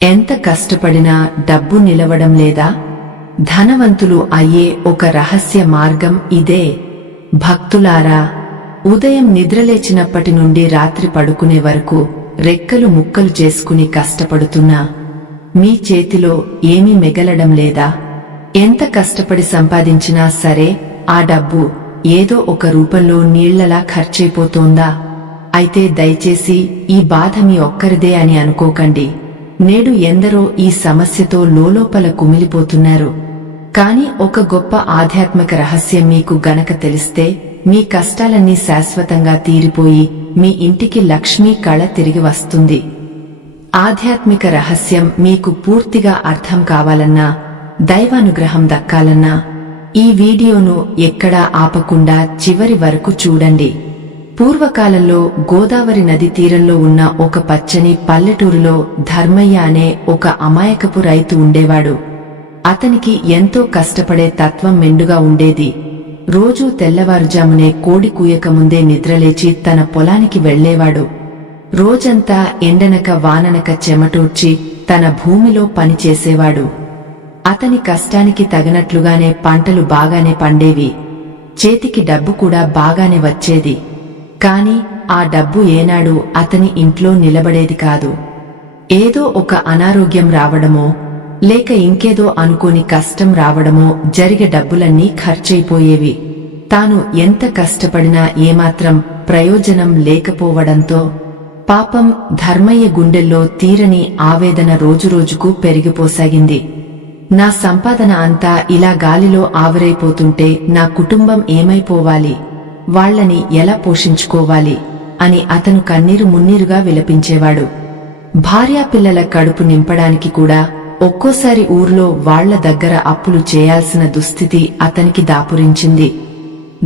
ఎంత కష్టపడినా డబ్బు నిలవడం లేదా? ధనవంతులు అయ్యే ఒక రహస్య మార్గం ఇదే. భక్తులారా, ఉదయం నిద్రలేచినప్పటి నుండి రాత్రి పడుకునే వరకు రెక్కలు ముక్కలు చేసుకుని కష్టపడుతున్నా మీ చేతిలో ఏమీ మిగలడం లేదా? ఎంత కష్టపడి సంపాదించినా సరే ఆ డబ్బు ఏదో ఒక రూపంలో నీళ్లలా ఖర్చయిపోతోందా? అయితే దయచేసి ఈ బాధ మీ ఒక్కరిదే అని అనుకోకండి. నేడు ఎందరో ఈ సమస్యతో లోలోపల కుమిలిపోతున్నారు. కాని ఒక గొప్ప ఆధ్యాత్మిక రహస్యం మీకు గనక తెలిస్తే మీ కష్టాలన్నీ శాశ్వతంగా తీరిపోయి మీ ఇంటికి లక్ష్మీ కళ తిరిగి వస్తుంది. ఆధ్యాత్మిక రహస్యం మీకు పూర్తిగా అర్థం కావాలన్నా, దైవానుగ్రహం దక్కాలన్నా ఈ వీడియోను ఎక్కడా ఆపకుండా చివరి వరకు చూడండి. పూర్వకాలంలో గోదావరి నది తీరంలో ఉన్న ఒక పచ్చని పల్లెటూరులో ధర్మయ్య అనే ఒక అమాయకపు రైతు ఉండేవాడు. అతనికి ఎంతో కష్టపడే తత్వం మెండుగా ఉండేది. రోజూ తెల్లవారుజామునే కోడి కూయకముందే నిద్రలేచి తన పొలానికి వెళ్లేవాడు. రోజంతా ఎండనక వాననక చెమటూర్చి తన భూమిలో పనిచేసేవాడు. అతని కష్టానికి తగినట్లుగానే పంటలు బాగానే పండేవి. చేతికి డబ్బు కూడా బాగానే వచ్చేది. కాని ఆ డబ్బు ఏనాడు అతని ఇంట్లో నిలబడేది కాదు. ఏదో ఒక అనారోగ్యం రావడమో లేక ఇంకేదో అనుకోని కష్టం రావడమో జరిగే డబ్బులన్నీ ఖర్చయిపోయేవి. తాను ఎంత కష్టపడినా ఏమాత్రం ప్రయోజనం లేకపోవడంతో పాపం ధర్మయ్య గుండెల్లో తీరని ఆవేదన రోజురోజుకు పెరిగిపోసాగింది. నా సంపాదన అంతా ఇలా గాలిలో ఆవిరైపోతుంటే నా కుటుంబం ఏమైపోవాలి, వాళ్లని ఎలా పోషించుకోవాలి అని అతను కన్నీరు మున్నీరుగా విలపించేవాడు. భార్యాపిల్లల కడుపు నింపడానికి కూడా ఒక్కోసారి ఊర్లో వాళ్ల దగ్గర అప్పులు చేయాల్సిన దుస్థితి అతనికి దాపురించింది.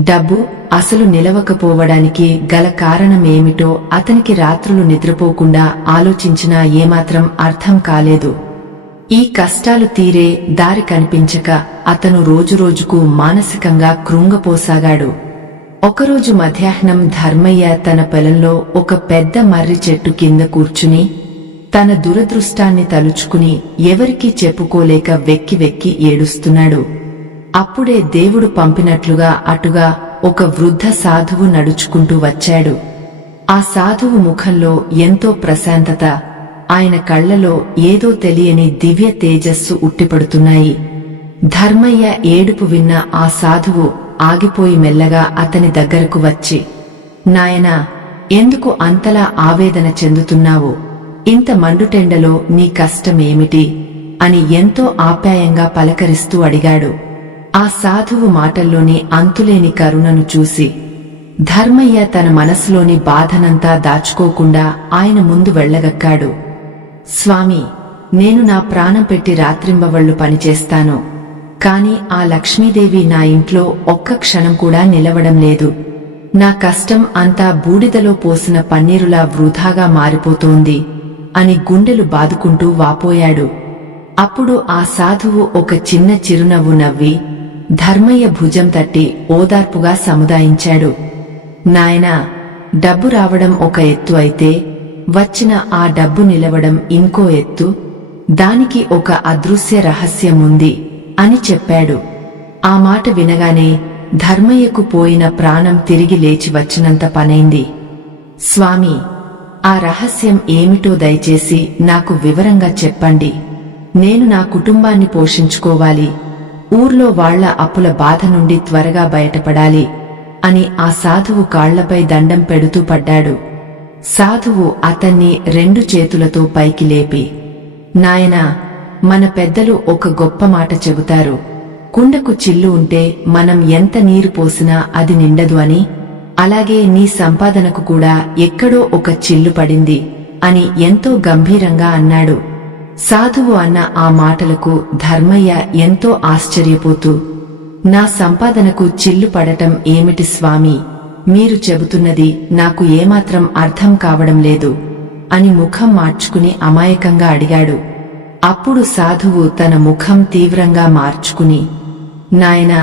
డబ్బు అసలు నిలవకపోవడానికి గల కారణమేమిటో అతనికి రాత్రులు నిద్రపోకుండా ఆలోచించినా ఏమాత్రం అర్థం కాలేదు. ఈ కష్టాలు తీరే దారి కనిపించక అతను రోజురోజుకు మానసికంగా కృంగపోసాగాడు. ఒకరోజు మధ్యాహ్నం ధర్మయ్య తన పొలంలో ఒక పెద్ద మర్రి చెట్టు కింద కూర్చుని తన దురదృష్టాన్ని తలుచుకుని ఎవరికీ చెప్పుకోలేక వెక్కి వెక్కి ఏడుస్తున్నాడు. అప్పుడే దేవుడు పంపినట్లుగా అటుగా ఒక వృద్ధ సాధువు నడుచుకుంటూ వచ్చాడు. ఆ సాధువు ముఖంలో ఎంతో ప్రశాంతత, ఆయన కళ్లలో ఏదో తెలియని దివ్య తేజస్సు ఉట్టిపడుతున్నాయి. ధర్మయ్య ఏడుపు విన్న ఆ సాధువు ఆగిపోయి మెల్లగా అతని దగ్గరకు వచ్చి, నాయనా, ఎందుకు అంతలా ఆవేదన చెందుతున్నావు? ఇంత మండుటెండలో నీ కష్టమేమిటి అని ఎంతో ఆప్యాయంగా పలకరిస్తూ అడిగాడు. ఆ సాధువు మాటల్లోని అంతులేని కరుణను చూసి ధర్మయ్య తన మనసులోని బాధనంతా దాచుకోకుండా ఆయన ముందు వెళ్లగక్కాడు. స్వామి, నేను నా ప్రాణం పెట్టి రాత్రింబవళ్లు పనిచేస్తాను. కాని ఆ లక్ష్మీదేవి నా ఇంట్లో ఒక్క క్షణం కూడా నిలవడం లేదు. నా కష్టం అంతా బూడిదలో పోసిన పన్నీరులా వృధాగా మారిపోతోంది అని గుండెలు బాదుకుంటూ వాపోయాడు. అప్పుడు ఆ సాధువు ఒక చిన్న చిరునవ్వు నవ్వి ధర్మయ్య భుజం తట్టి ఓదార్పుగా సముదాయించాడు. నాయనా, డబ్బు రావడం ఒక ఎత్తు అయితే వచ్చిన ఆ డబ్బు నిలవడం ఇంకో ఎత్తు. దానికి ఒక అదృశ్య రహస్యముంది అని చెప్పాడు. ఆ మాట వినగానే ధర్మయ్యకు పోయిన ప్రాణం తిరిగి లేచి వచ్చినంత పనైంది. స్వామి, ఆ రహస్యం ఏమిటో దయచేసి నాకు వివరంగా చెప్పండి. నేను నా కుటుంబాన్ని పోషించుకోవాలి, ఊర్లో వాళ్ల అప్పుల బాధ నుండి త్వరగా బయటపడాలి అని ఆ సాధువు కాళ్లపై దండం పెడుతూ పడ్డాడు. సాధువు అతన్ని 2 చేతులతో పైకి లేపి, నాయనా, మన పెద్దలు ఒక గొప్ప మాట చెబుతారు. కుండకు చిల్లు ఉంటే మనం ఎంత నీరు పోసినా అది నిండదు అని. అలాగే నీ సంపాదనకు కూడా ఎక్కడో ఒక చిల్లు పడింది అని ఎంతో గంభీరంగా అన్నాడు. సాధువు అన్న ఆ మాటలకు ధర్మయ్య ఎంతో ఆశ్చర్యపోతూ, నా సంపాదనకు చిల్లు పడటం ఏమిటి స్వామి? మీరు చెబుతున్నది నాకు ఏమాత్రం అర్థం కావడం లేదు అని ముఖం మార్చుకుని అమాయకంగా అడిగాడు. అప్పుడు సాధువు తన ముఖం తీవ్రంగా మార్చుకుని, నాయనా,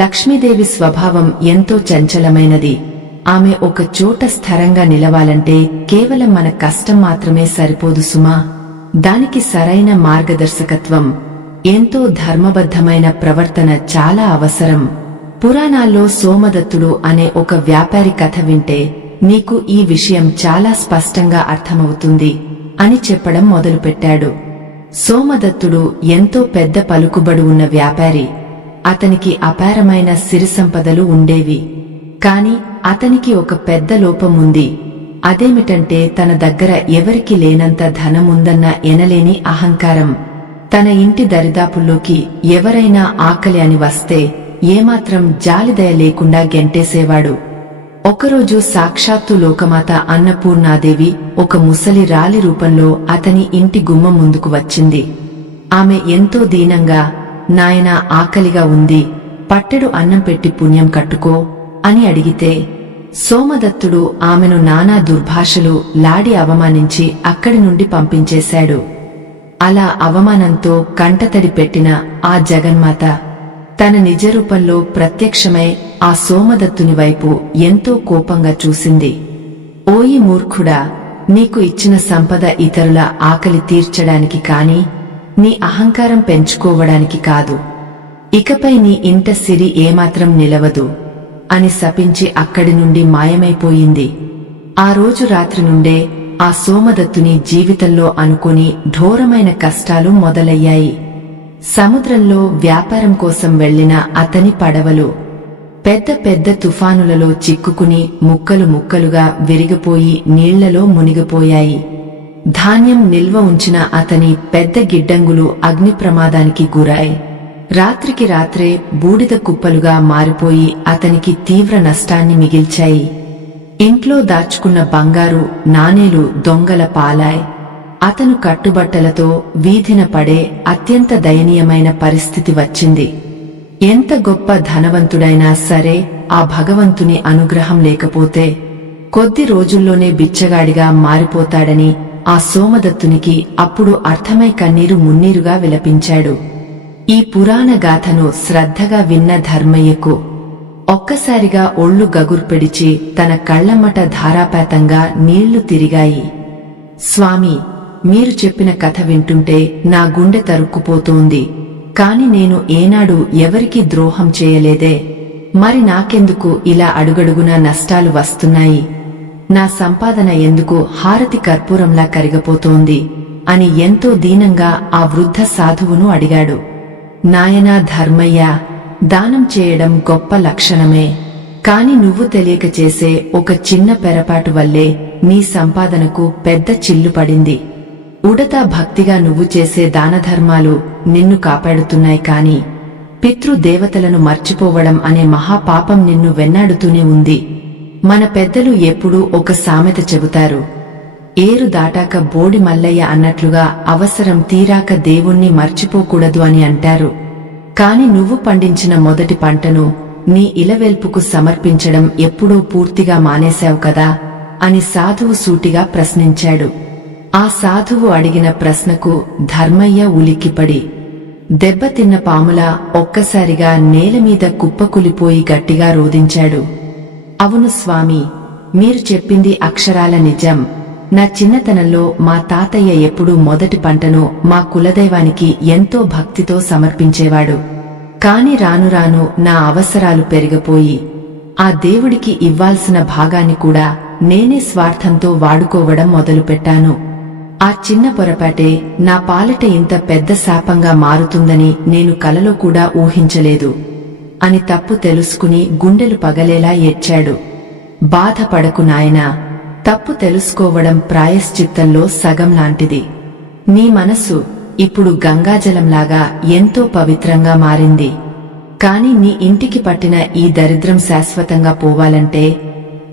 లక్ష్మీదేవి స్వభావం ఎంతో చంచలమైనది. ఆమె ఒక చోట స్థిరంగా నిలవాలంటే కేవలం మన కష్టం మాత్రమే సరిపోదు సుమా. దానికి సరైన మార్గదర్శకత్వం, ఎంతో ధర్మబద్ధమైన ప్రవర్తన చాలా అవసరం. పురాణాల్లో సోమదత్తుడు అనే ఒక వ్యాపారి కథ వింటే నీకు ఈ విషయం చాలా స్పష్టంగా అర్థమవుతుంది అని చెప్పడం మొదలుపెట్టాడు. సోమదత్తుడు ఎంతో పెద్ద పలుకుబడి ఉన్న వ్యాపారి. అతనికి అపారమైన సిరి సంపదలు ఉండేవి. కాని అతనికి ఒక పెద్ద లోపం ఉంది. అదేమిటంటే తన దగ్గర ఎవరికి లేనంత ధనముందన్న ఎనలేని అహంకారం. తన ఇంటి దరిదాపుల్లోకి ఎవరైనా ఆకలి అని వస్తే ఏమాత్రం జాలిదయ లేకుండా గెంటేసేవాడు. ఒకరోజు సాక్షాత్తు లోకమాత అన్నపూర్ణాదేవి ఒక ముసలి రాలి రూపంలో అతని ఇంటి గుమ్మం ముందుకు వచ్చింది. ఆమె ఎంతో దీనంగా, నాయనా ఆకలిగా ఉంది, పట్టెడు అన్నం పెట్టి పుణ్యం కట్టుకో అని అడిగితే సోమదత్తుడు ఆమెను నానా దుర్భాషలు లాడి అవమానించి అక్కడి నుండి పంపించేశాడు. అలా అవమానంతో కంటతడి పెట్టిన ఆ జగన్మాత తన నిజరూపంలో ప్రత్యక్షమై ఆ సోమదత్తుని వైపు ఎంతో కోపంగా చూసింది. ఓయి మూర్ఖుడా, నీకు ఇచ్చిన సంపద ఇతరుల ఆకలి తీర్చడానికి కాని నీ అహంకారం పెంచుకోవడానికి కాదు. ఇకపై నీ ఇంట సిరి ఏమాత్రం నిలవదు అని శపించి అక్కడి నుండి మాయమైపోయింది. ఆ రోజు రాత్రి నుండే ఆ సోమదత్తుని జీవితంలో అనుకోని ఘోరమైన కష్టాలు మొదలయ్యాయి. సముద్రంలో వ్యాపారం కోసం వెళ్లిన అతని పడవలు పెద్ద పెద్ద తుఫానులలో చిక్కుకుని ముక్కలు ముక్కలుగా విరిగిపోయి నీళ్లలో మునిగిపోయాయి. ధాన్యం నిల్వ ఉంచిన అతని పెద్ద గిడ్డంగులు అగ్ని ప్రమాదానికి గురాయి రాత్రికి రాత్రే బూడిద కుప్పలుగా మారిపోయి అతనికి తీవ్ర నష్టాన్ని మిగిల్చాయి. ఇంట్లో దాచుకున్న బంగారు నాణేలు దొంగల పాలాయ్. అతను కట్టుబట్టలతో వీధిన పడే అత్యంత దయనీయమైన పరిస్థితి వచ్చింది. ఎంత గొప్ప ధనవంతుడైనా సరే ఆ భగవంతుని అనుగ్రహం లేకపోతే కొద్ది రోజుల్లోనే బిచ్చగాడిగా మారిపోతాడని ఆ సోమదత్తునికి అప్పుడు అర్థమై కన్నీరు మున్నీరుగా విలపించాడు. ఈ పురాణ గాథను శ్రద్ధగా విన్న ధర్మయ్యకు ఒక్కసారిగా ఒళ్ళు గగుర్పెడిచి తన కళ్లమ్మట ధారాపాతంగా నీళ్లు తిరిగాయి. స్వామి, మీరు చెప్పిన కథ వింటుంటే నా గుండె తరుక్కుపోతోంది. కాని నేను ఏనాడు ఎవరికి ద్రోహం చేయలేదే. మరి నాకెందుకు ఇలా అడుగడుగునా నష్టాలు వస్తున్నాయి? నా సంపాదన ఎందుకు హారతి కర్పూరంలా కరిగపోతోంది అని ఎంతో దీనంగా ఆ వృద్ధ సాధువును అడిగాడు. నాయనా ధర్మయ్య, దానం చేయడం గొప్ప లక్షణమే. కాని నువ్వు తెలియక చేసే ఒక చిన్న పెరపాటు వల్లే నీ సంపాదనకు పెద్ద చిల్లు పడింది. ఉడతా భక్తిగా నువ్వు చేసే దానధర్మాలు నిన్ను కాపాడుతున్నాయి. కాని పితృదేవతలను మర్చిపోవడం అనే మహాపాపం నిన్ను వెన్నాడుతూనే ఉంది. మన పెద్దలు ఎప్పుడూ ఒక సామెత చెబుతారు, ఏరు దాటాక బోడి మల్లయ్య అన్నట్లుగా అవసరం తీరాక దేవుణ్ణి మర్చిపోకూడదు అని అంటారు. కాని నువ్వు పండించిన మొదటి పంటను నీ ఇలవెల్పుకు సమర్పించడం ఎప్పుడో పూర్తిగా మానేశావు కదా అని సాధువు సూటిగా ప్రశ్నించాడు. ఆ సాధువు అడిగిన ప్రశ్నకు ధర్మయ్య ఉలిక్కిపడి దెబ్బతిన్న పాములా ఒక్కసారిగా నేలమీద కుప్పకులిపోయి గట్టిగా రోదించాడు. అవును స్వామి, మీరు చెప్పింది అక్షరాల నిజం. నా చిన్నతనంలో మా తాతయ్య ఎప్పుడూ మొదటి పంటను మా కులదైవానికి ఎంతో భక్తితో సమర్పించేవాడు. కాని రాను రాను నా అవసరాలు పెరిగిపోయి ఆ దేవుడికి ఇవ్వాల్సిన భాగాన్ని కూడా నేనే స్వార్థంతో వాడుకోవడం మొదలుపెట్టాను. ఆ చిన్న పొరపాటే నా పాలిట ఇంత పెద్ద శాపంగా మారుతుందని నేను కలలో కూడా ఊహించలేదు అని తప్పు తెలుసుకుని గుండెలు పగలేలా ఏడ్చాడు. బాధపడకు నాయనా, తప్పు తెలుసుకోవడం ప్రాయశ్చిత్తంలో సగం లాంటిది. నీ మనస్సు ఇప్పుడు గంగాజలంలాగా ఎంతో పవిత్రంగా మారింది. కాని నీ ఇంటికి పట్టిన ఈ దరిద్రం శాశ్వతంగా పోవాలంటే,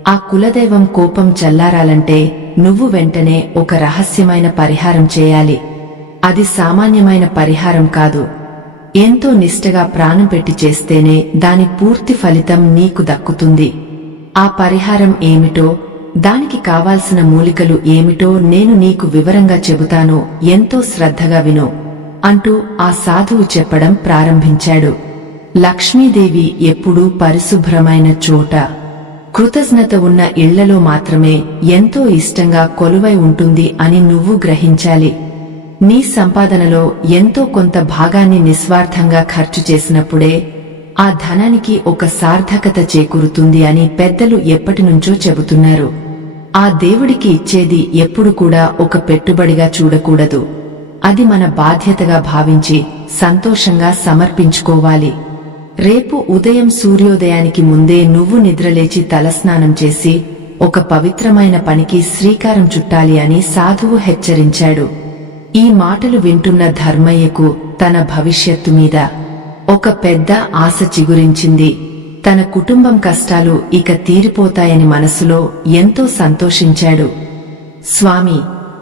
ఆ కులదైవం కోపం చల్లారాలంటే నువ్వు వెంటనే ఒక రహస్యమైన పరిహారం చేయాలి. అది సామాన్యమైన పరిహారం కాదు. ఎంతో నిష్టగా ప్రాణం పెట్టి చేస్తేనే దాని పూర్తి ఫలితం నీకు దక్కుతుంది. ఆ పరిహారం ఏమిటో, దానికి కావాల్సిన మూలికలు ఏమిటో నేను నీకు వివరంగా చెబుతాను, ఎంతో శ్రద్ధగా విను అంటూ ఆ సాధువు చెప్పడం ప్రారంభించాడు. లక్ష్మీదేవి ఎప్పుడూ పరిశుభ్రమైన చోట, కృతజ్ఞత ఉన్న ఇళ్లలో మాత్రమే ఎంతో ఇష్టంగా కొలువై ఉంటుంది అని నువ్వు గ్రహించాలి. నీ సంపాదనలో ఎంతో కొంత భాగాన్ని నిస్వార్థంగా ఖర్చు చేసినప్పుడే ఆ ధనానికి ఒక సార్థకత చేకూరుతుంది అని పెద్దలు ఎప్పటినుంచో చెబుతున్నారు. ఆ దేవుడికి ఇచ్చేది ఎప్పుడు కూడా ఒక పెట్టుబడిగా చూడకూడదు. అది మన బాధ్యతగా భావించి సంతోషంగా సమర్పించుకోవాలి. రేపు ఉదయం సూర్యోదయానికి ముందే నువ్వు నిద్రలేచి తలస్నానం చేసి ఒక పవిత్రమైన పనికి శ్రీకారం చుట్టాలి అని సాధువు హెచ్చరించాడు. ఈ మాటలు వింటున్న ధర్మయ్యకు తన భవిష్యత్తు మీద ఒక పెద్ద ఆశ చిగురించింది. తన కుటుంబం కష్టాలు ఇక తీరిపోతాయని మనసులో ఎంతో సంతోషించాడు. స్వామి,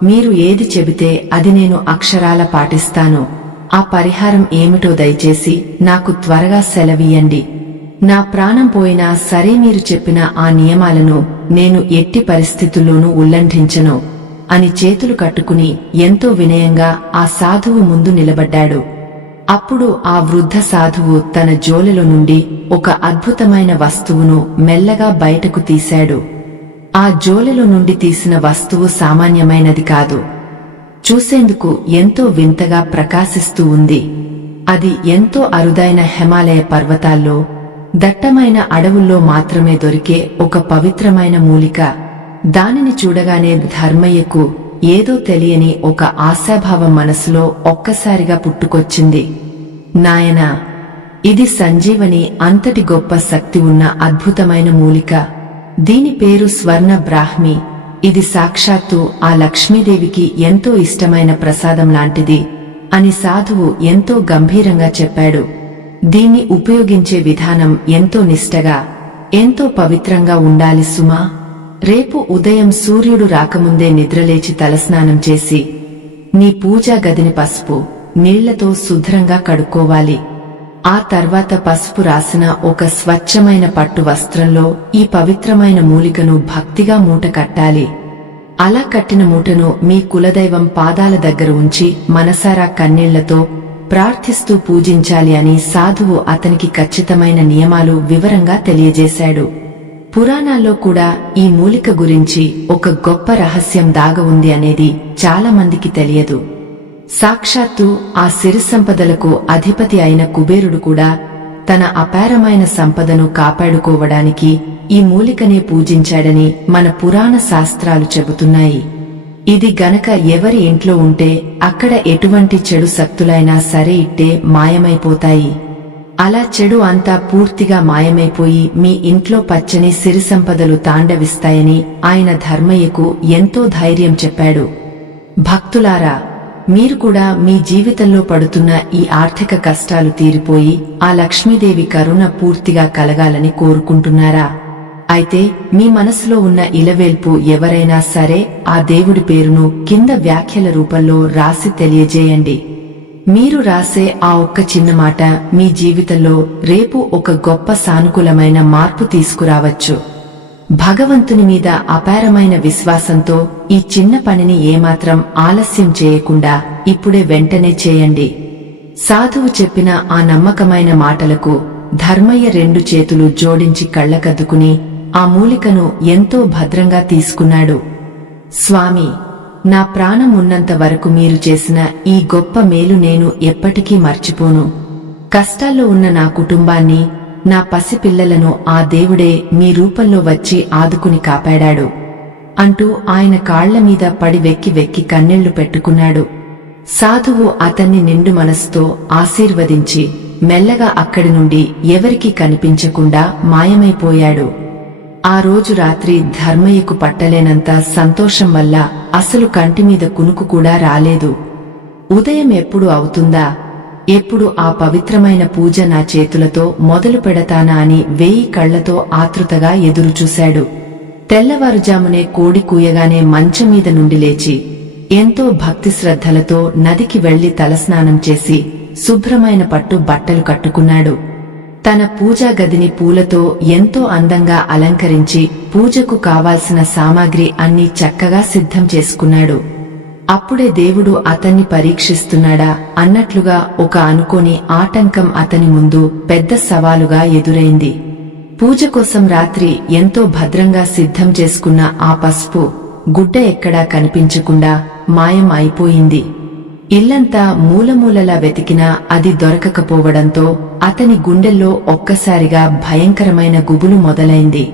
మీరు ఏది చెబితే అది నేను అక్షరాల పాటిస్తాను. ఆ పరిహారం ఏమిటో దయచేసి నాకు త్వరగా సెలవీయండి. నా ప్రాణం పోయినా సరే మీరు చెప్పిన ఆ నియమాలను నేను ఎట్టి పరిస్థితుల్లోనూ ఉల్లంఘించను అని చేతులు కట్టుకుని ఎంతో వినయంగా ఆ సాధువు ముందు నిలబడ్డాడు. అప్పుడు ఆ వృద్ధ సాధువు తన జోలెలో నుండి ఒక అద్భుతమైన వస్తువును మెల్లగా బయటకు తీశాడు. ఆ జోలెలో నుండి తీసిన వస్తువు సామాన్యమైనది కాదు. చూసేందుకు ఎంతో వింతగా ప్రకాశిస్తూ ఉంది. అది ఎంతో అరుదైన హిమాలయ పర్వతాల్లో, దట్టమైన అడవుల్లో మాత్రమే దొరికే ఒక పవిత్రమైన మూలిక. దానిని చూడగానే ధర్మయ్యకు ఏదో తెలియని ఒక ఆశాభావం మనసులో ఒక్కసారిగా పుట్టుకొచ్చింది. నాయనా, ఇది సంజీవని, అంతటి గొప్ప శక్తి ఉన్న అద్భుతమైన మూలిక. దీని పేరు స్వర్ణ బ్రాహ్మి. ఇది సాక్షాత్తు ఆ లక్ష్మీదేవికి ఎంతో ఇష్టమైన ప్రసాదం లాంటిది అని సాధువు ఎంతో గంభీరంగా చెప్పాడు. దీన్ని ఉపయోగించే విధానం ఎంతో నిష్టగా, ఎంతో పవిత్రంగా ఉండాలి సుమా. రేపు ఉదయం సూర్యుడు రాకముందే నిద్రలేచి తలస్నానం చేసి నీ పూజా గదిని పసుపు నీళ్లతో శుభ్రంగా కడుక్కోవాలి. ఆ తర్వాత పసుపు రాసిన ఒక స్వచ్ఛమైన పట్టు వస్త్రంలో ఈ పవిత్రమైన మూలికను భక్తిగా మూట కట్టాలి. అలా కట్టిన మూటను మీ కులదైవం పాదాల దగ్గర ఉంచి మనసారా కన్నీళ్లతో ప్రార్థిస్తూ పూజించాలి అని సాధువు అతనికి ఖచ్చితమైన నియమాలు వివరంగా తెలియజేశాడు. పురాణాల్లో కూడా ఈ మూలిక గురించి ఒక గొప్ప రహస్యం దాగ ఉంది అనేది చాలా మందికి తెలియదు. సాక్షాత్తు ఆ సిరి సంపదలకు అధిపతి అయిన కుబేరుడు కూడా తన అపారమైన సంపదను కాపాడుకోవడానికి ఈ మూలికనే పూజించాడని మన పురాణ శాస్త్రాలు చెబుతున్నాయి. ఇది గనక ఎవరి ఇంట్లో ఉంటే అక్కడ ఎటువంటి చెడు శక్తులైనా సరే ఇట్టే మాయమైపోతాయి. అలా చెడు అంతా పూర్తిగా మాయమైపోయి మీ ఇంట్లో పచ్చని సిరి సంపదలు తాండవిస్తాయని ఆయన ధర్మయ్యకు ఎంతో ధైర్యం చెప్పాడు. భక్తులారా, మీరు కూడా మీ జీవితంలో పడుతున్న ఈ ఆర్థిక కష్టాలు తీరిపోయి ఆ లక్ష్మీదేవి కరుణ పూర్తిగా కలగాలని కోరుకుంటున్నారా? అయితే మీ మనసులో ఉన్న ఇలవేల్పు ఎవరైనా సరే ఆ దేవుడి పేరును కింద వ్యాఖ్యల రూపంలో రాసి తెలియజేయండి. మీరు రాసే ఆ ఒక్క చిన్న మాట మీ జీవితంలో రేపు ఒక గొప్ప సానుకూలమైన మార్పు తీసుకురావచ్చు. భగవంతుని మీద అపారమైన విశ్వాసంతో ఈ చిన్న పనిని ఏమాత్రం ఆలస్యం చేయకుండా ఇప్పుడే వెంటనే చేయండి. సాధువు చెప్పిన ఆ నమ్మకమైన మాటలకు ధర్మయ్య రెండు చేతులు జోడించి కళ్లకద్దుకుని ఆ మూలికను ఎంతో భద్రంగా తీసుకున్నాడు. స్వామి, నా ప్రాణం ఉన్నంత వరకు మీరు చేసిన ఈ గొప్ప మేలు నేను ఎప్పటికీ మర్చిపోను. కష్టాల్లో ఉన్న నా కుటుంబాన్ని, నా పసిపిల్లలను ఆ దేవుడే మీ రూపంలో వచ్చి ఆదుకుని కాపాడాడు అంటూ ఆయన కాళ్ల మీద పడి వెక్కి వెక్కి కన్నీళ్లు పెట్టుకున్నాడు. సాధువు అతన్ని నిండు మనసుతో ఆశీర్వదించి మెల్లగా అక్కడి నుండి ఎవరికీ కనిపించకుండా మాయమైపోయాడు. ఆ రోజు రాత్రి ధర్మయ్యకు పట్టలేనంత సంతోషం వల్ల అసలు కంటిమీద కునుకు కూడా రాలేదు. ఉదయం ఎప్పుడు అవుతుందా, ఎప్పుడు ఆ పవిత్రమైన పూజ నా చేతులతో మొదలు పెడతానా అని 1000 కళ్లతో ఆతృతగా ఎదురుచూశాడు. తెల్లవారుజామునే కోడి కూయగానే మంచం మీద నుండి లేచి ఎంతో భక్తి శ్రద్ధలతో నదికి వెళ్లి తలస్నానం చేసి శుభ్రమైన పట్టు బట్టలు కట్టుకున్నాడు. తన పూజా గదిని పూలతో ఎంతో అందంగా అలంకరించి పూజకు కావాల్సిన సామాగ్రి అన్నీ చక్కగా సిద్ధం చేసుకున్నాడు. అప్పుడే దేవుడు అతన్ని పరీక్షిస్తున్నాడా అన్నట్లుగా ఒక అనుకోని ఆటంకం అతని ముందు పెద్ద సవాలుగా ఎదురైంది. పూజ కోసం రాత్రి ఎంతో భద్రంగా సిద్ధం చేసుకున్న ఆ పసుపు గుడ్డ ఎక్కడా కనిపించకుండా మాయం అయిపోయింది. ఇల్లంతా మూలమూలలా వెతికినా అది దొరకకపోవడంతో అతని గుండెల్లో ఒక్కసారిగా భయంకరమైన గుబులు మొదలైంది.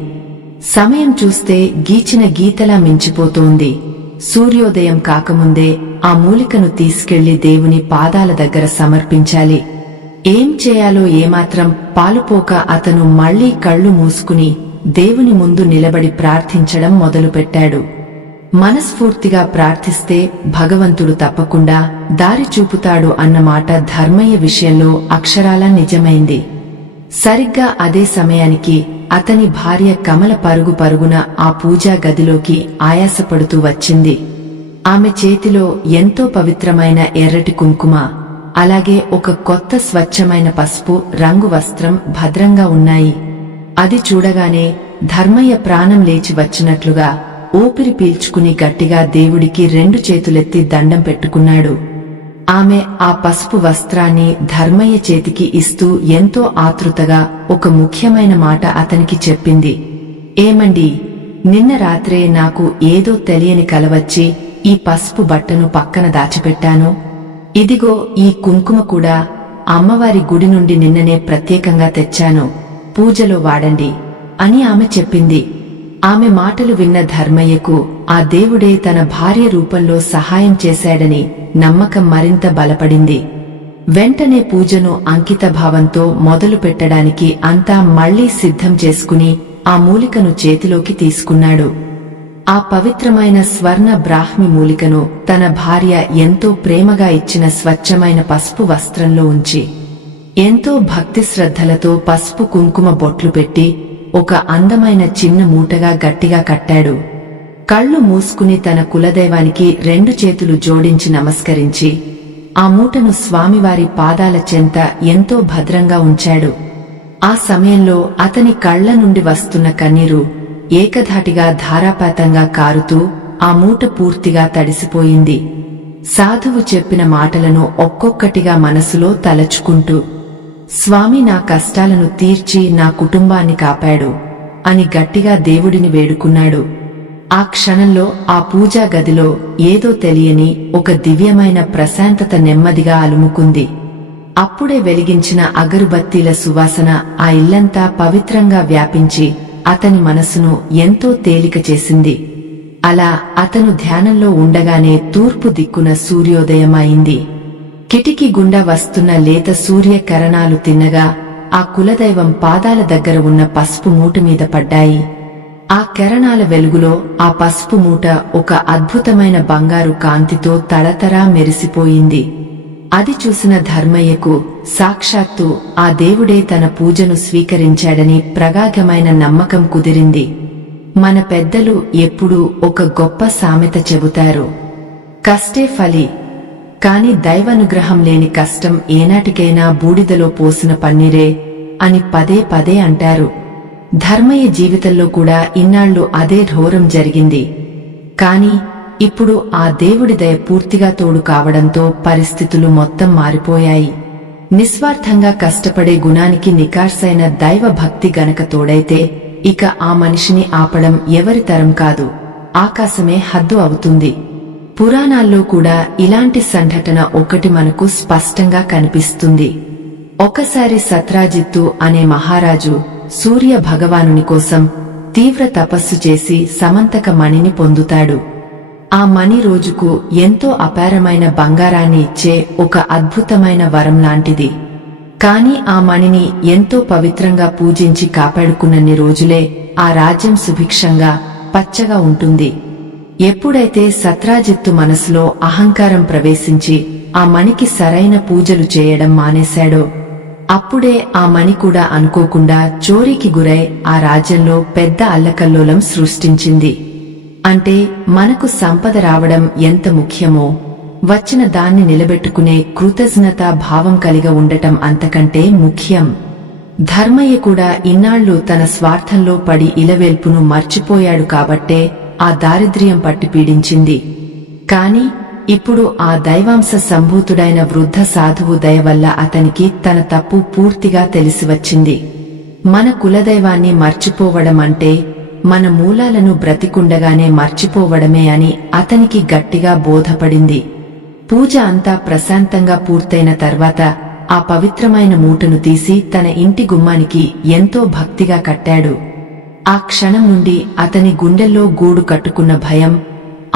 సమయం చూస్తే గీచిన గీతలా మించిపోతోంది. సూర్యోదయం కాకముందే ఆ మూలికను తీసుకెళ్లి దేవుని పాదాల దగ్గర సమర్పించాలి. ఏం చేయాలో ఏమాత్రం పాలుపోక అతను మళ్లీ కళ్ళు మూసుకుని దేవుని ముందు నిలబడి ప్రార్థించడం మొదలుపెట్టాడు. మనస్ఫూర్తిగా ప్రార్థిస్తే భగవంతుడు తప్పకుండా దారి చూపుతాడు అన్నమాట ధర్మయ్య విషయంలో అక్షరాలా నిజమైంది. సరిగ్గా అదే సమయానికి అతని భార్య కమల పరుగు పరుగున ఆ పూజా గదిలోకి ఆయాసపడుతూ వచ్చింది. ఆమె చేతిలో ఎంతో పవిత్రమైన ఎర్రటి కుంకుమ, అలాగే ఒక కొత్త స్వచ్ఛమైన పసుపు రంగు వస్త్రం భద్రంగా ఉన్నాయి. అది చూడగానే ధర్మయ్య ప్రాణం లేచి వచ్చినట్లుగా ఊపిరి పీల్చుకుని గట్టిగా దేవుడికి 2 చేతులెత్తి దండం పెట్టుకున్నాడు. ఆమె ఆ పసుపు వస్త్రాన్ని ధర్మయ్య చేతికి ఇస్తూ ఎంతో ఆతృతగా ఒక ముఖ్యమైన మాట అతనికి చెప్పింది. ఏమండి, నిన్న రాత్రే నాకు ఏదో తెలియని కల వచ్చి ఈ పసుపు బట్టను పక్కన దాచిపెట్టాను. ఇదిగో ఈ కుంకుమ కూడా అమ్మవారి గుడి నుండి నిన్ననే ప్రత్యేకంగా తెచ్చాను, పూజలో వాడండి అని ఆమె చెప్పింది. ఆమె మాటలు విన్న ధర్మయ్యకు ఆ దేవుడే తన భార్య రూపంలో సహాయం చేశాడని నమ్మకం మరింత బలపడింది. వెంటనే పూజను అంకితభావంతో మొదలు పెట్టడానికి అంతా మళ్లీ సిద్ధం చేసుకుని ఆ మూలికను చేతిలోకి తీసుకున్నాడు. ఆ పవిత్రమైన స్వర్ణ బ్రాహ్మి మూలికను తన భార్య ఎంతో ప్రేమగా ఇచ్చిన స్వచ్ఛమైన పసుపు వస్త్రంలో ఉంచి ఎంతో భక్తి శ్రద్ధలతో పసుపు కుంకుమ బొట్లు పెట్టి ఒక అందమైన చిన్న మూటగా గట్టిగా కట్టాడు. కళ్ళు మూసుకుని తన కులదైవానికి 2 చేతులు జోడించి నమస్కరించి ఆ మూటను స్వామివారి పాదాల చెంత ఎంతో భద్రంగా ఉంచాడు. ఆ సమయంలో అతని కళ్ల నుండి వస్తున్న కన్నీరు ఏకధాటిగా ధారాపాతంగా కారుతూ ఆ మూట పూర్తిగా తడిసిపోయింది. సాధువు చెప్పిన మాటలను ఒక్కొక్కటిగా మనసులో తలచుకుంటూ, స్వామి నా కష్టాలను తీర్చి నా కుటుంబాన్ని కాపాడు అని గట్టిగా దేవుడిని వేడుకున్నాడు. ఆ క్షణంలో ఆ పూజా గదిలో ఏదో తెలియని ఒక దివ్యమైన ప్రశాంతత నెమ్మదిగా అలుముకుంది. అప్పుడే వెలిగించిన అగరుబత్తీల సువాసన ఆ ఇల్లంతా పవిత్రంగా వ్యాపించి అతని మనసును ఎంతో తేలిక చేసింది. అలా అతను ధ్యానంలో ఉండగానే తూర్పు దిక్కున సూర్యోదయం అయింది. కిటికీ గుండా వస్తున్న లేత సూర్యకిరణాలు తిన్నగా ఆ కులదైవం పాదాల దగ్గర ఉన్న పసుపు మూట మీద పడ్డాయి. ఆ కిరణాల వెలుగులో ఆ పసుపు మూట ఒక అద్భుతమైన బంగారు కాంతితో తళతళా మెరిసిపోయింది. అది చూసిన ధర్మయ్యకు సాక్షాత్తు ఆ దేవుడే తన పూజను స్వీకరించాడని ప్రగాఢమైన నమ్మకం కుదిరింది. మన పెద్దలు ఎప్పుడూ ఒక గొప్ప సామెత చెబుతారు, కష్టే ఫలి, కాని దైవానుగ్రహం లేని కష్టం ఏనాటికైనా బూడిదలో పోసిన పన్నీరే అని పదే పదే అంటారు. ధర్మయ్య జీవితంలో కూడా ఇన్నాళ్లు అదే ఘోరం జరిగింది. కాని ఇప్పుడు ఆ దేవుడి దయ పూర్తిగా తోడు కావడంతో పరిస్థితులు మొత్తం మారిపోయాయి. నిస్వార్థంగా కష్టపడే గుణానికి నికార్సైన దైవ భక్తి గనక తోడైతే ఇక ఆ మనిషిని ఆపడం ఎవరి తరం కాదు, ఆకాశమే హద్దు అవుతుంది. పురాణాల్లో కూడా ఇలాంటి సంఘటన ఒకటి మనకు స్పష్టంగా కనిపిస్తుంది. ఒకసారి సత్రాజిత్తు అనే మహారాజు సూర్య భగవానుని కోసం తీవ్ర తపస్సు చేసి సమంతక మణిని పొందుతాడు. ఆ మణి రోజుకు ఎంతో అపారమైన బంగారాన్ని ఇచ్చే ఒక అద్భుతమైన వరం లాంటిది. కాని ఆ మణిని ఎంతో పవిత్రంగా పూజించి కాపాడుకున్నన్ని రోజులే ఆ రాజ్యం సుభిక్షంగా పచ్చగా ఉంటుంది. ఎప్పుడైతే సత్రాజిత్తు మనసులో అహంకారం ప్రవేశించి ఆ మణికి సరైన పూజలు చేయడం మానేశాడో అప్పుడే ఆ మణి కూడా అనుకోకుండా చోరీకి గురై ఆ రాజ్యంలో పెద్ద అల్లకల్లోలం సృష్టించింది. అంటే మనకు సంపద రావడం ఎంత ముఖ్యమో వచ్చిన దాన్ని నిలబెట్టుకునే కృతజ్ఞతా భావం కలిగి ఉండటం అంతకంటే ముఖ్యం. ధర్మయ్య కూడా ఇన్నాళ్లు తన స్వార్థంలో పడి ఇలవేల్పును మర్చిపోయాడు కాబట్టే ఆ దారిద్ర్యం పట్టి పీడించింది. కాని ఇప్పుడు ఆ దైవాంశ సంభూతుడైన వృద్ధ సాధువు దయ వల్ల అతనికి తన తప్పు పూర్తిగా తెలిసివచ్చింది. మన కులదైవాన్ని మర్చిపోవడం అంటే మన మూలాలను బ్రతికుండగానే మర్చిపోవడమే అని అతనికి గట్టిగా బోధపడింది. పూజ అంతా ప్రశాంతంగా పూర్తయిన తర్వాత ఆ పవిత్రమైన మూటను తీసి తన ఇంటి గుమ్మానికి ఎంతో భక్తిగా కట్టాడు. ఆ క్షణం నుండి అతని గుండెల్లో గూడు కట్టుకున్న భయం,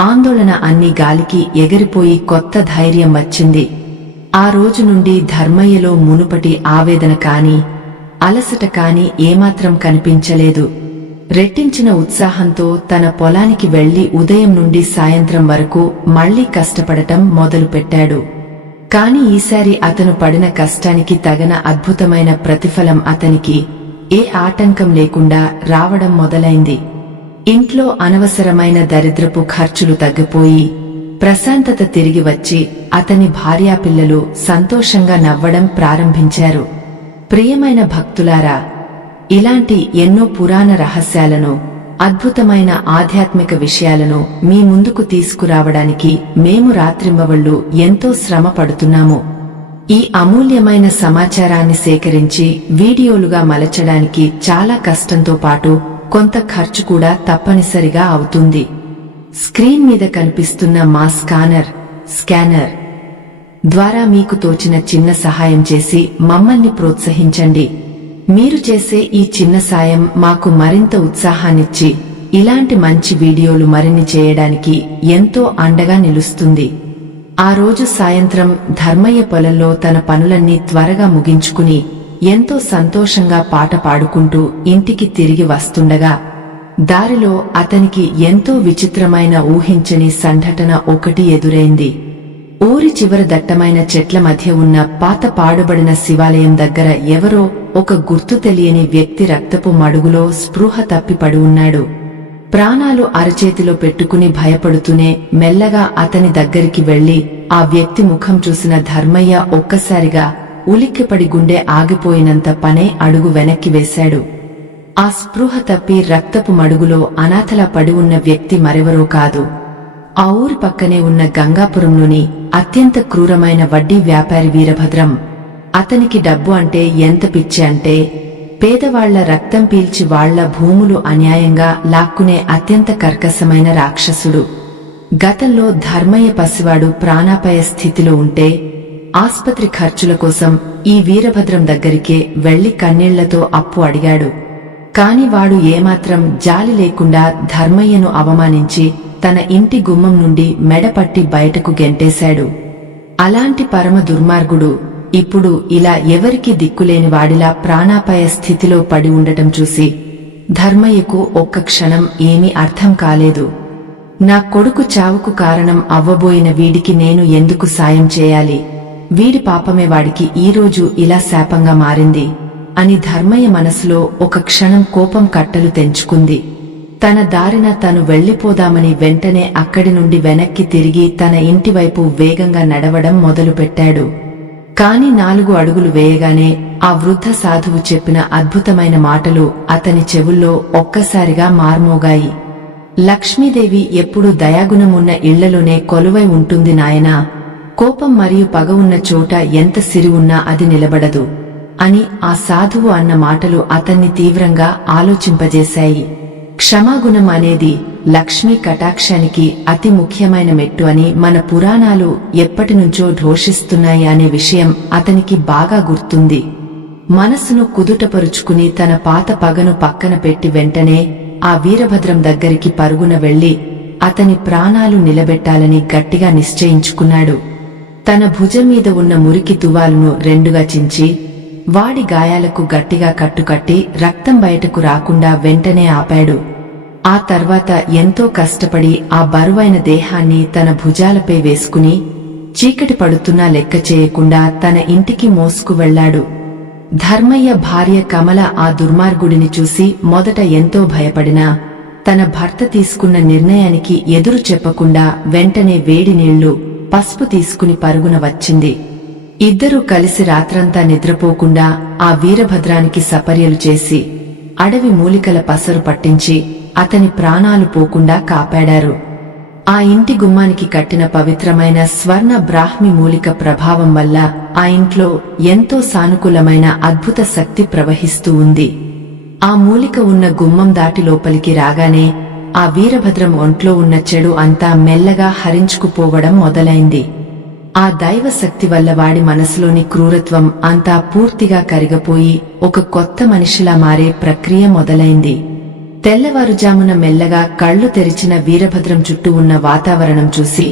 ఆందోళన అన్ని గాలికి ఎగిరిపోయి కొత్త ధైర్యం వచ్చింది. ఆ రోజు నుండి ధర్మయ్యలో మునుపటి ఆవేదన కాని, అలసట కాని ఏమాత్రం కనిపించలేదు. రెట్టించిన ఉత్సాహంతో తన పొలానికి వెళ్లి ఉదయం నుండి సాయంత్రం వరకు మళ్లీ కష్టపడటం మొదలుపెట్టాడు. కాని ఈసారి అతను పడిన కష్టానికి తగిన అద్భుతమైన ప్రతిఫలం అతనికి ఏ ఆటంకం లేకుండా రావడం మొదలైంది. ఇంట్లో అనవసరమైన దరిద్రపు ఖర్చులు తగ్గిపోయి ప్రశాంతత తిరిగి వచ్చి అతని భార్యాపిల్లలు సంతోషంగా నవ్వడం ప్రారంభించారు. ప్రియమైన భక్తులారా, ఇలాంటి ఎన్నో పురాణ రహస్యాలను, అద్భుతమైన ఆధ్యాత్మిక విషయాలను మీ ముందుకు తీసుకురావడానికి మేము రాత్రింబవళ్లు ఎంతో శ్రమ పడుతున్నాము. ఈ అమూల్యమైన సమాచారాన్ని సేకరించి వీడియోలుగా మలచడానికి చాలా కష్టంతో పాటు కొంత ఖర్చు కూడా తప్పనిసరిగా అవుతుంది. స్క్రీన్ మీద కనిపిస్తున్న మా స్కానర్ ద్వారా మీకు తోచిన చిన్న సహాయం చేసి మమ్మల్ని ప్రోత్సహించండి. మీరు చేసే ఈ చిన్న సాయం మాకు మరింత ఉత్సాహాన్నిచ్చి ఇలాంటి మంచి వీడియోలు మరిన్ని చేయడానికి ఎంతో అండగా నిలుస్తుంది. ఆ రోజు సాయంత్రం ధర్మయ్య పొలంలో తన పనులన్నీ త్వరగా ముగించుకుని ఎంతో సంతోషంగా పాట పాడుకుంటూ ఇంటికి తిరిగి వస్తుండగా దారిలో అతనికి ఎంతో విచిత్రమైన ఊహించని సంఘటన ఒకటి ఎదురైంది. ఊరి చివర దట్టమైన చెట్ల మధ్య ఉన్న పాత పాడుబడిన శివాలయం దగ్గర ఎవరో ఒక గుర్తు తెలియని వ్యక్తి రక్తపు మడుగులో స్పృహ తప్పి పడి ఉన్నాడు. ప్రాణాలు అరచేతిలో పెట్టుకుని భయపడుతూనే మెల్లగా అతని దగ్గరికి వెళ్లి ఆ వ్యక్తి ముఖం చూసిన ధర్మయ్య ఒక్కసారిగా ఉలిక్కిపడి గుండె ఆగిపోయినంత పనే అడుగు వెనక్కి వేశాడు. ఆ స్పృహ తప్పి రక్తపు మడుగులో అనాథలా పడి ఉన్న వ్యక్తి మరెవరో కాదు, ఆ ఊరి పక్కనే ఉన్న గంగాపురంలోని అత్యంత క్రూరమైన వడ్డీ వ్యాపారి వీరభద్రం. అతనికి డబ్బు అంటే ఎంత పిచ్చి అంటే పేదవాళ్ల రక్తం పీల్చి వాళ్ల భూములు అన్యాయంగా లాక్కునే అత్యంత కర్కశమైన రాక్షసుడు. గతంలో ధర్మయ్య పసివాడు ప్రాణాపాయ స్థితిలో ఉంటే ఆస్పత్రి ఖర్చుల కోసం ఈ వీరభద్రం దగ్గరికే వెళ్లి కన్నీళ్లతో అప్పు అడిగాడు. కాని వాడు ఏమాత్రం జాలి లేకుండా ధర్మయ్యను అవమానించి తన ఇంటి గుమ్మం నుండి మెడపట్టి బయటకు గెంటేశాడు. అలాంటి పరమ దుర్మార్గుడు ఇప్పుడు ఇలా ఎవరికి దిక్కులేని వాడిలా ప్రాణాపాయ స్థితిలో పడి ఉండటం చూసి ధర్మయ్యకు ఒక్క క్షణం ఏమీ అర్థం కాలేదు. నా కొడుకు చావుకు కారణం అవ్వబోయిన వీడికి నేను ఎందుకు సాయం చేయాలి? వీడి పాపమే వాడికి ఈరోజు ఇలా శాపంగా మారింది అని ధర్మయ్య మనసులో ఒక క్షణం కోపం కట్టలు తెంచుకుంది. తన దారిన తను వెళ్లిపోదామని వెంటనే అక్కడి నుండి వెనక్కి తిరిగి తన ఇంటివైపు వేగంగా నడవడం మొదలుపెట్టాడు. కాని 4 అడుగులు వేయగానే ఆ వృద్ధ సాధువు చెప్పిన అద్భుతమైన మాటలు అతని చెవుల్లో ఒక్కసారిగా మార్మోగాయి. లక్ష్మీదేవి ఎప్పుడూ దయాగుణమున్న ఇళ్లలోనే కొలువై ఉంటుంది నాయనా. కోపం మరియు పగ ఉన్న చోట ఎంత సిరి ఉన్నా అది నిలబడదు అని ఆ సాధువు అన్న మాటలు అతన్ని తీవ్రంగా ఆలోచింపజేశాయి. క్షమాగుణం అనేది లక్ష్మీ కటాక్షానికి అతి ముఖ్యమైన మెట్టు అని మన పురాణాలు ఎప్పటినుంచో ఘోషిస్తున్నాయి అనే విషయం అతనికి బాగా గుర్తుంది. మనసును కుదుటపరుచుకుని తన పాత పగను పక్కన పెట్టి వెంటనే ఆ వీరభద్రం దగ్గరికి పరుగున వెళ్లి అతని ప్రాణాలు నిలబెట్టాలని గట్టిగా నిశ్చయించుకున్నాడు. తన భుజం మీద ఉన్న మురికి తువాలును 2గా చించి వాడి గాయాలకు గట్టిగా కట్టుకట్టి రక్తం బయటకు రాకుండా వెంటనే ఆపాడు. ఆ తర్వాత ఎంతో కష్టపడి ఆ బరువైన దేహాన్ని తన భుజాలపై వేసుకుని చీకటి పడుతున్నా లెక్క చేయకుండా తన ఇంటికి మోసుకు వెళ్లాడు. ధర్మయ్య భార్య కమల ఆ దుర్మార్గుడిని చూసి మొదట ఎంతో భయపడినా తన భర్త తీసుకున్న నిర్ణయానికి ఎదురు చెప్పకుండా వెంటనే వేడి నీళ్లు, పసుపు తీసుకుని పరుగున వచ్చింది. ఇద్దరూ కలిసి రాత్రంతా నిద్రపోకుండా ఆ వీరభద్రానికి సపర్యలు చేసి అడవి మూలికల పసరు పట్టించి అతని ప్రాణాలు పోకుండా కాపాడారు. ఆ ఇంటి గుమ్మానికి కట్టిన పవిత్రమైన స్వర్ణ బ్రాహ్మి మూలిక ప్రభావం వల్ల ఆ ఇంట్లో ఎంతో సానుకూలమైన అద్భుత శక్తి ప్రవహిస్తూ ఉంది. ఆ మూలిక ఉన్న గుమ్మం దాటి లోపలికి రాగానే ఆ వీరభద్రం ఒంట్లో ఉన్న చెడు అంతా మెల్లగా హరించుకుపోవడం మొదలైంది. ఆ దైవ శక్తి వల్ల వాడి మనసులోని క్రూరత్వం అంతా పూర్తిగా కరిగిపోయి ఒక కొత్త మనిషిలా మారే ప్రక్రియ మొదలైంది. తెల్లవారుజామున మెల్లగా కళ్లు తెరిచిన వీరభద్రం చుట్టూ ఉన్న వాతావరణం చూసి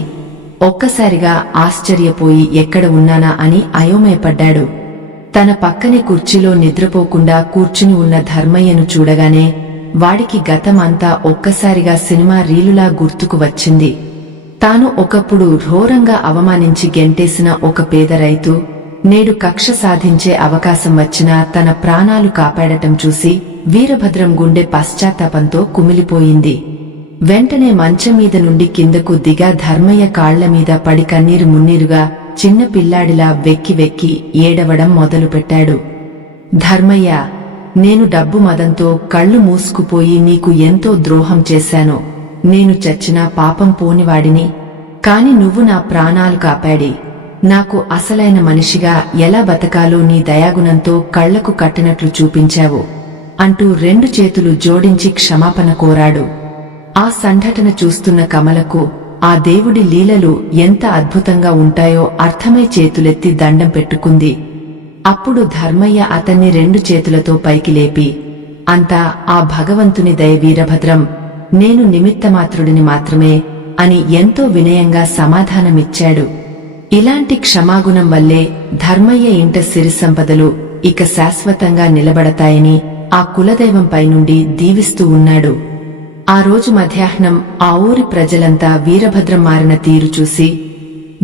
ఒక్కసారిగా ఆశ్చర్యపోయి ఎక్కడ ఉన్నానా అని అయోమయపడ్డాడు. తన పక్కనే కుర్చీలో నిద్రపోకుండా కూర్చుని ఉన్న ధర్మయ్యను చూడగానే వాడికి గతమంతా ఒక్కసారిగా సినిమా రీలులా గుర్తుకు వచ్చింది. తాను ఒకప్పుడు ఘోరంగా అవమానించి గెంటేసిన ఒక పేద రైతు నేడు కక్ష సాధించే అవకాశం వచ్చినా తన ప్రాణాలు కాపాడటం చూసి వీరభద్రం గుండె పశ్చాత్తాపంతో కుమిలిపోయింది. వెంటనే మంచం మీద నుండి కిందకు దిగా ధర్మయ్య కాళ్లమీద పడి కన్నీరు మున్నీరుగా చిన్న పిల్లాడిలా వెక్కి వెక్కి ఏడవడం మొదలుపెట్టాడు. ధర్మయ్య, నేను డబ్బు మదంతో కళ్ళు మూసుకుపోయి నీకు ఎంతో ద్రోహం చేశాను. నేను చచ్చినా పాపం పోనివాడిని. కాని నువ్వు నా ప్రాణాలు కాపాడి నాకు అసలైన మనిషిగా ఎలా బతకాలో నీ దయాగుణంతో కళ్లకు కట్టినట్లు చూపించావు అంటూ 2 చేతులు జోడించి క్షమాపణ కోరాడు. ఆ సంఘటన చూస్తున్న కమలకు ఆ దేవుడి లీలలు ఎంత అద్భుతంగా ఉంటాయో అర్థమై చేతులెత్తి దండం పెట్టుకుంది. అప్పుడు ధర్మయ్య అతన్ని 2 చేతులతో పైకి లేపి, అంతా ఆ భగవంతుని దయ వీరభద్రం, నేను నిమిత్తమాత్రుడిని మాత్రమే అని ఎంతో వినయంగా సమాధానమిచ్చాడు. ఇలాంటి క్షమాగుణం వల్లే ధర్మయ్య ఇంట సిరి సంపదలు ఇక శాశ్వతంగా నిలబడతాయని ఆ కులదైవంపై నుండి దీవిస్తూ ఉన్నాడు. ఆ రోజు మధ్యాహ్నం ఆ ఊరి ప్రజలంతా వీరభద్రం మారిన తీరు చూసి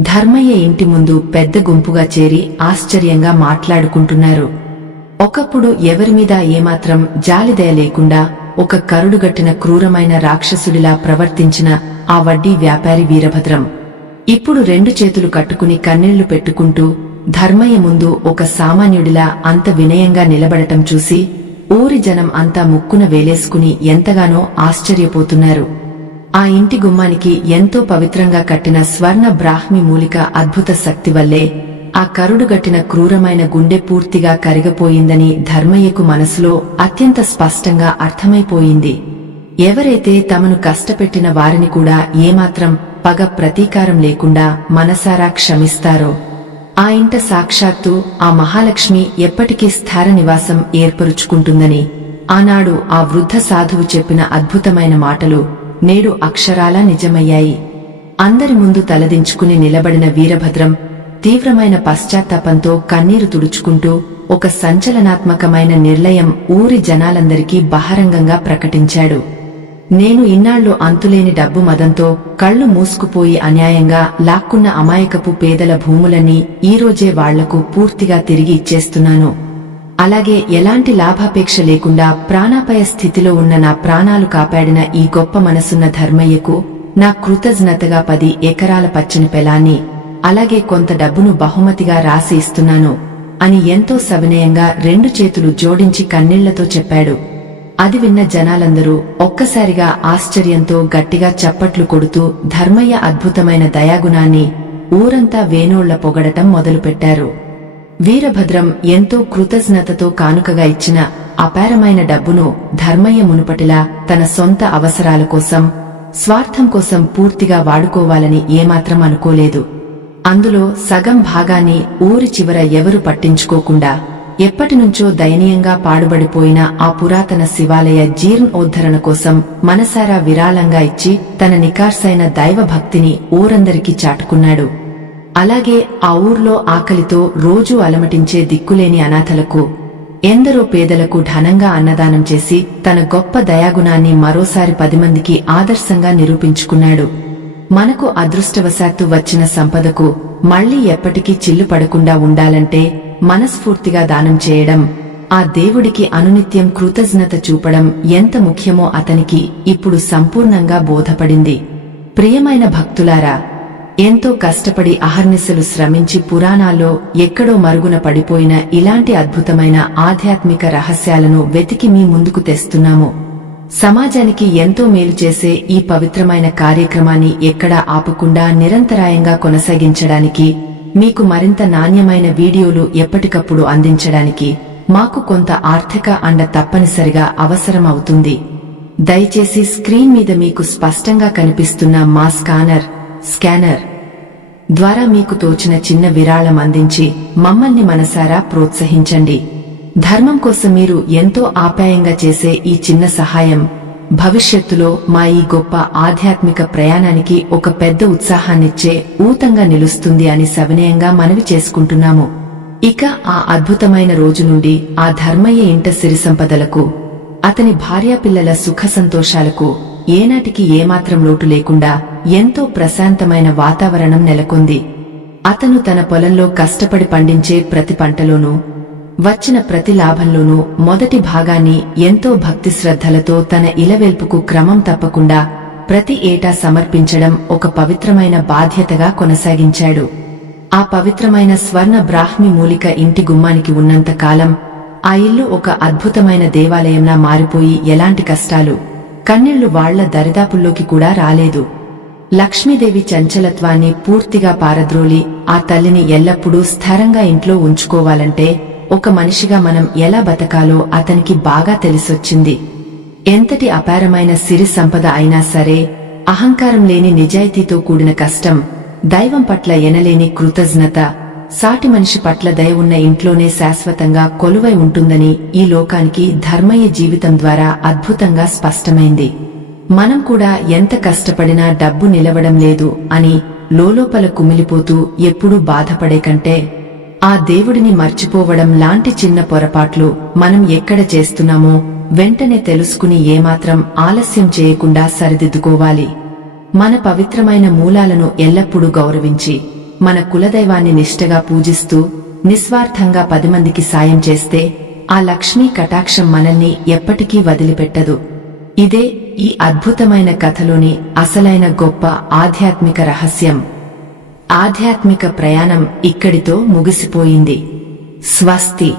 ధర్మయ్య ఇంటి ముందు పెద్ద గుంపుగా చేరి ఆశ్చర్యంగా మాట్లాడుకుంటున్నారు. ఒకప్పుడు ఎవరిమీద ఏమాత్రం జాలిదయ లేకుండా ఒక కరుడుగట్టిన క్రూరమైన రాక్షసుడిలా ప్రవర్తించిన ఆ వడ్డీ వ్యాపారి వీరభద్రం ఇప్పుడు 2 చేతులు కట్టుకుని కన్నీళ్లు పెట్టుకుంటూ ధర్మయ్య ముందు ఒక సామాన్యుడిలా అంత వినయంగా నిలబడటం చూసి ఊరి జనం అంతా ముక్కున వేలేసుకుని ఎంతగానో ఆశ్చర్యపోతున్నారు. ఆ ఇంటి గుమ్మానికి ఎంతో పవిత్రంగా కట్టిన స్వర్ణ బ్రాహ్మి మూలిక అద్భుత శక్తి వల్లే ఆ కరుడుగట్టిన క్రూరమైన గుండె పూర్తిగా కరిగిపోయిందని ధర్మయ్యకు మనసులో అత్యంత స్పష్టంగా అర్థమైపోయింది. ఎవరైతే తమను కష్టపెట్టిన వారిని కూడా ఏమాత్రం పగ ప్రతీకారం లేకుండా మనసారా క్షమిస్తారో ఆ ఇంట సాక్షాత్తు ఆ మహాలక్ష్మి ఎప్పటికీ స్థార నివాసం ఏర్పరుచుకుంటుందని ఆనాడు ఆ వృద్ధ సాధువు చెప్పిన అద్భుతమైన మాటలు నేడు అక్షరాలా నిజమయ్యాయి. అందరి ముందు తలదించుకుని నిలబడిన వీరభద్రం తీవ్రమైన పశ్చాత్తాపంతో కన్నీరు తుడుచుకుంటూ ఒక సంచలనాత్మకమైన నిర్ణయం ఊరి జనాలందరికీ బహిరంగంగా ప్రకటించాడు. నేను ఇన్నాళ్లు అంతులేని డబ్బు మదంతో కళ్లు మూసుకుపోయి అన్యాయంగా లాక్కున్న అమాయకపు పేదల భూములన్నీ ఈరోజే వాళ్లకు పూర్తిగా తిరిగి ఇచ్చేస్తున్నాను. అలాగే ఎలాంటి లాభాపేక్ష లేకుండా ప్రాణాపాయ స్థితిలో ఉన్న నా ప్రాణాలు కాపాడిన ఈ గొప్ప మనసున్న ధర్మయ్యకు నా కృతజ్ఞతగా 10 ఎకరాల పచ్చని పొలాన్ని అలాగే కొంత డబ్బును బహుమతిగా రాసి ఇస్తున్నాను అని ఎంతో సవినయంగా 2 చేతులు జోడించి కన్నీళ్లతో చెప్పాడు. అది విన్న జనాలందరూ ఒక్కసారిగా ఆశ్చర్యంతో గట్టిగా చప్పట్లు కొడుతూ ధర్మయ్య అద్భుతమైన దయాగుణాన్ని ఊరంతా వేణోళ్ల పొగడటం మొదలుపెట్టారు. వీరభద్రం ఎంతో కృతజ్ఞతతో కానుకగా ఇచ్చిన అపారమైన డబ్బును ధర్మయ్య మునుపటిలా తన సొంత అవసరాల కోసం స్వార్థం కోసం పూర్తిగా వాడుకోవాలని ఏమాత్రం అనుకోలేదు. అందులో సగం భాగాన్ని ఊరి చివర ఎవరు పట్టించుకోకుండా ఎప్పటినుంచో దయనీయంగా పాడుబడిపోయిన ఆ పురాతన శివాలయ జీర్ణోద్ధరణ కోసం మనసారా విరాళంగా ఇచ్చి తన నికార్సైన దైవభక్తిని ఊరందరికీ చాటుకున్నాడు. అలాగే ఆ ఊర్లో ఆకలితో రోజూ అలమటించే దిక్కులేని అనాథలకు ఎందరో పేదలకు ఘనంగా అన్నదానం చేసి తన గొప్ప దయాగుణాన్ని మరోసారి 10 మందికి ఆదర్శంగా నిరూపించుకున్నాడు. మనకు అదృష్టవశాత్తు వచ్చిన సంపదకు మళ్లీ ఎప్పటికీ చిల్లు పడకుండా ఉండాలంటే మనస్ఫూర్తిగా దానం చేయడం, ఆ దేవుడికి అనునిత్యం కృతజ్ఞత చూపడం ఎంత ముఖ్యమో అతనికి ఇప్పుడు సంపూర్ణంగా బోధపడింది. ప్రియమైన భక్తులారా, ఎంతో కష్టపడి అహర్నిశలు శ్రమించి పురాణాల్లో ఎక్కడో మరుగున పడిపోయిన ఇలాంటి అద్భుతమైన ఆధ్యాత్మిక రహస్యాలను వెతికి మీ ముందుకు తెస్తున్నాము. సమాజానికి ఎంతో మేలు చేసే ఈ పవిత్రమైన కార్యక్రమాన్ని ఎక్కడా ఆపకుండా నిరంతరాయంగా కొనసాగించడానికి, మీకు మరింత నాణ్యమైన వీడియోలు ఎప్పటికప్పుడు అందించడానికి మాకు కొంత ఆర్థిక అండ తప్పనిసరిగా అవసరమవుతుంది. దయచేసి స్క్రీన్ మీద మీకు స్పష్టంగా కనిపిస్తున్న మా స్కానర్ ద్వారా మీకు తోచిన చిన్న విరాళం అందించి మమ్మల్ని మనసారా ప్రోత్సహించండి. ధర్మం కోసం మీరు ఎంతో ఆప్యాయంగా చేసే ఈ చిన్న సహాయం భవిష్యత్తులో మా ఈ గొప్ప ఆధ్యాత్మిక ప్రయాణానికి ఒక పెద్ద ఉత్సాహాన్నిచ్చే ఊతంగా నిలుస్తుంది అని సవినయంగా మనవి చేసుకుంటున్నాము. ఇక ఆ అద్భుతమైన రోజు నుండి ఆ ధర్మయ్య ఇంట సిరి సంపదలకు, అతని భార్యాపిల్లల సుఖ సంతోషాలకు ఏనాటికి ఏమాత్రం లోటు లేకుండా ఎంతో ప్రశాంతమైన వాతావరణం నెలకొంది. అతను తన పొలంలో కష్టపడి పండించే ప్రతి పంటలోనూ వచ్చిన ప్రతి లాభంలోనూ మొదటి భాగాన్ని ఎంతో భక్తి శ్రద్ధలతో తన ఇలవెల్పుకు క్రమం తప్పకుండా ప్రతి ఏటా సమర్పించడం ఒక పవిత్రమైన బాధ్యతగా కొనసాగించాడు. ఆ పవిత్రమైన స్వర్ణ బ్రాహ్మి మూలిక ఇంటి గుమ్మానికి ఉన్నంత కాలం ఆ ఇల్లు ఒక అద్భుతమైన దేవాలయంలా మారిపోయి ఎలాంటి కష్టాలు, కన్నీళ్లు వాళ్ల దరిదాపుల్లోకి కూడా రాలేదు. లక్ష్మీదేవి చంచలత్వాన్ని పూర్తిగా పారద్రోలి ఆ తల్లిని ఎల్లప్పుడూ స్థిరంగా ఇంట్లో ఉంచుకోవాలంటే ఒక మనిషిగా మనం ఎలా బతకాలో అతనికి బాగా తెలిసొచ్చింది. ఎంతటి అపారమైన సిరి సంపద అయినా సరే అహంకారం లేని నిజాయితీతో కూడిన కష్టం, దైవం పట్ల ఎనలేని కృతజ్ఞత, సాటి మనిషి పట్ల దయ ఉన్న ఇంట్లోనే శాశ్వతంగా కొలువై ఉంటుందని ఈ లోకానికి ధర్మయ్య జీవితం ద్వారా అద్భుతంగా స్పష్టమైంది. మనం కూడా ఎంత కష్టపడినా డబ్బు నిలవడం లేదు అని లోలోపల కుమిలిపోతూ ఎప్పుడూ బాధపడే కంటే ఆ దేవుడిని మర్చిపోవడం లాంటి చిన్న పొరపాట్లు మనం ఎక్కడ చేస్తున్నామో వెంటనే తెలుసుకుని ఏమాత్రం ఆలస్యం చేయకుండా సరిదిద్దుకోవాలి. మన పవిత్రమైన మూలాలను ఎల్లప్పుడూ గౌరవించి మన కులదైవాన్ని నిష్ఠగా పూజిస్తూ నిస్వార్థంగా 10 మందికి సాయం చేస్తే ఆ లక్ష్మీ కటాక్షం మనల్ని ఎప్పటికీ వదిలిపెట్టదు. ఇదే ఈ అద్భుతమైన కథలోని అసలైన గొప్ప ఆధ్యాత్మిక రహస్యం. ఆధ్యాత్మిక ప్రయాణం ఇక్కడితో ముగిసిపోయింది. స్వస్తి.